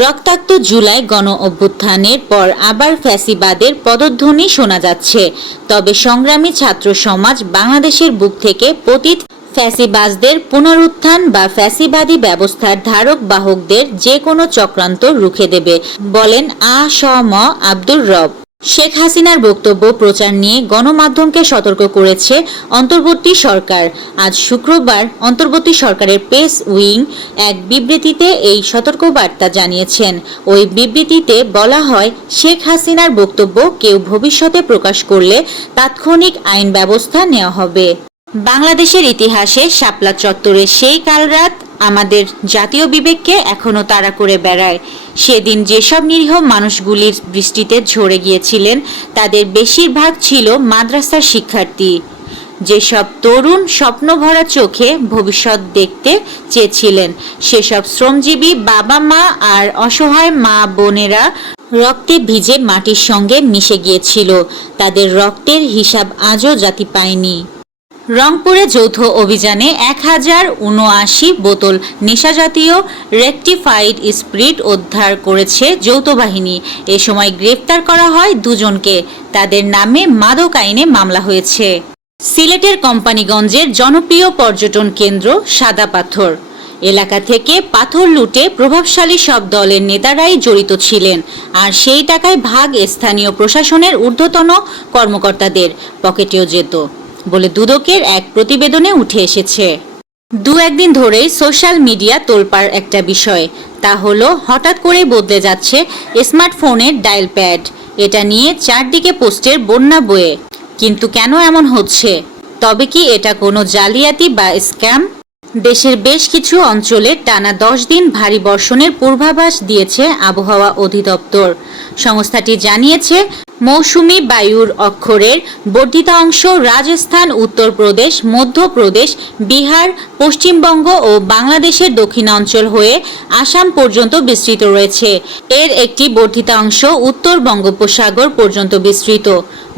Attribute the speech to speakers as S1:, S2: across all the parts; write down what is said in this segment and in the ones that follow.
S1: রক্তাক্ত জুলাই গণ অভ্যুত্থানের পর আবার ফ্যাসিবাদের পদধ্বনি শোনা যাচ্ছে। তবে সংগ্রামী ছাত্র সমাজ বাংলাদেশের বুক থেকে পতিত ফ্যাসিবাজদের পুনরুত্থান বা ফ্যাসিবাদী ব্যবস্থার ধারক বাহকদের যে কোনো চক্রান্ত রুখে দেবে, বলেন আ স ম আব্দুর রব। শেখ হাসিনার বক্তব্য, প্রচার নিয়ে গণমাধ্যমকে সতর্ক করেছে অন্তর্বর্তী সরকার। আজ শুক্রবার অন্তর্বর্তী সরকারের প্রেস উইং এক বিবৃতিতে এই সতর্কবার্তা জানিয়েছেন। ওই বিবৃতিতে বলা হয়, শেখ হাসিনার বক্তব্য কেউ ভবিষ্যতে প্রকাশ করলে তাৎক্ষণিক আইন ব্যবস্থা নেওয়া হবে। বাংলাদেশের ইতিহাসে শাপলা চত্বরে সেই কালরাত আমাদের জাতীয় বিবেককে এখনও তাড়া করে বেড়ায়। সেদিন যেসব নিরীহ মানুষগুলির বৃষ্টিতে ঝরে গিয়েছিলেন, তাদের বেশিরভাগ ছিল মাদ্রাসার শিক্ষার্থী। যেসব তরুণ স্বপ্নভরা চোখে ভবিষ্যৎ দেখতে চেয়েছিলেন, সেসব শ্রমজীবী বাবা মা আর অসহায় মা বোনেরা রক্তে ভিজে মাটির সঙ্গে মিশে গিয়েছিল। তাদের রক্তের হিসাব আজও জাতি পায়নি। রংপুরে যৌথ অভিযানে এক হাজার উনআশি বোতল নেশাজাতীয় রেকটিফাইড স্প্রিট উদ্ধার করেছে যৌথ বাহিনী। এ সময় গ্রেপ্তার করা হয় দুজনকে। তাদের নামে মাদক আইনে মামলা হয়েছে। সিলেটের কোম্পানিগঞ্জের জনপ্রিয় পর্যটন কেন্দ্র সাদা পাথর। এলাকা থেকে পাথর লুটে প্রভাবশালী সব দলের নেতারাই জড়িত ছিলেন, আর সেই টাকায় ভাগ স্থানীয় প্রশাসনের ঊর্ধ্বতন কর্মকর্তাদের, পকেটেও যেত। বলে দুদকের এক প্রতিবেদনে উঠে এসেছে। দু একদিন ধরেই সোশ্যাল মিডিয়া তোলপার একটা বিষয়, তা হলো হঠাৎ করেই বদলে যাচ্ছে স্মার্টফোনের ডায়াল প্যাড। এটা নিয়ে চারদিকে পোস্টের বন্যা বয়ে। কিন্তু কেন এমন হচ্ছে? তবে কি এটা কোনো জালিয়াতি বা স্ক্যাম? দেশের বেশ কিছু অঞ্চলে টানা দশ দিন ভারী বর্ষণের পূর্বাভাস দিয়েছে আবহাওয়া অধিদপ্তর। সংস্থাটি জানিয়েছে, মৌসুমি বায়ুর অক্ষরের বর্ধিতাংশ রাজস্থান, উত্তরপ্রদেশ, মধ্যপ্রদেশ, বিহার, পশ্চিমবঙ্গ ও বাংলাদেশের দক্ষিণাঞ্চল হয়ে আসাম পর্যন্ত বিস্তৃত রয়েছে। এর একটি বর্ধিতাংশ উত্তর বঙ্গোপসাগর পর্যন্ত বিস্তৃত।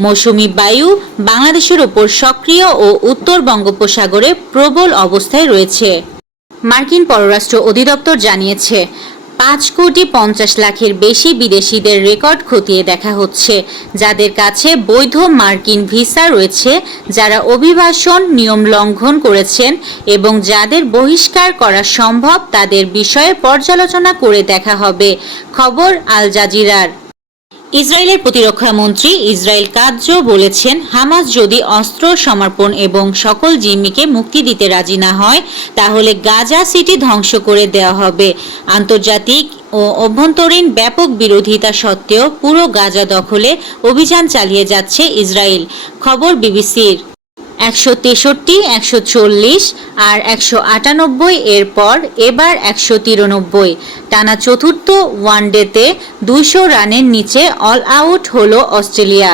S1: মৌসুমি বায়ু বাংলাদেশের ওপর সক্রিয় ও উত্তর বঙ্গোপসাগরে প্রবল অবস্থায় রয়েছে। মার্কিন পররাষ্ট্র অধিদপ্তর জানিয়েছে পাঁচ কোটি পঞ্চাশ লাখের বেশি বিদেশিদের রেকর্ড খতিয়ে দেখা হচ্ছে। যাদের কাছে বৈধ মার্কিন ভিসা রয়েছে, যারা অভিবাসন নিয়ম লঙ্ঘন করেছেন এবং যাদের বহিষ্কার করা সম্ভব, তাদের বিষয়ে পর্যালোচনা করে দেখা হবে। খবর আল জাজিরার। ইসরায়েলের প্রতিরক্ষা মন্ত্রী ইসরায়েল কাজ্য বলেছেন, হামাস যদি অস্ত্র সমর্পণ এবং সকল জিম্মিকে মুক্তি দিতে রাজি না হয়, তাহলে গাজা সিটি ধ্বংস করে দেওয়া হবে। আন্তর্জাতিক ও অভ্যন্তরীণ ব্যাপক বিরোধিতা সত্ত্বেও পুরো গাজা দখলে অভিযান চালিয়ে যাচ্ছে ইসরায়েল। খবর বিবিসির। একশো তেষট্টি, একশো চল্লিশ আর একশো আটানব্বই, এরপর এবার একশো তিরানব্বই। টানা চতুর্থ ওয়ানডেতে দুইশো রানের নিচে অল আউট হলো অস্ট্রেলিয়া।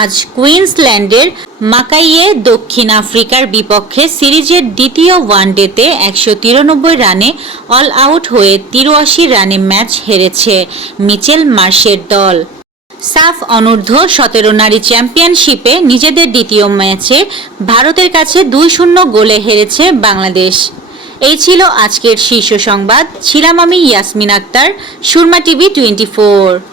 S1: আজ কুইন্সল্যান্ডের মাকাইয়ে দক্ষিণ আফ্রিকার বিপক্ষে সিরিজের দ্বিতীয় ওয়ানডেতে একশো তিরানব্বই রানে অল আউট হয়ে তিরাশি রানে ম্যাচ হেরেছে মিচেল মার্শের দল। সাফ অনূর্ধ্ব সতেরো নারী চ্যাম্পিয়নশিপে নিজেদের দ্বিতীয় ম্যাচে ভারতের কাছে দুই শূন্য গোলে হেরেছে বাংলাদেশ। এই ছিল আজকের শীর্ষ সংবাদ। ছিলাম আমি Yasmin Akter, Surma TV twenty four.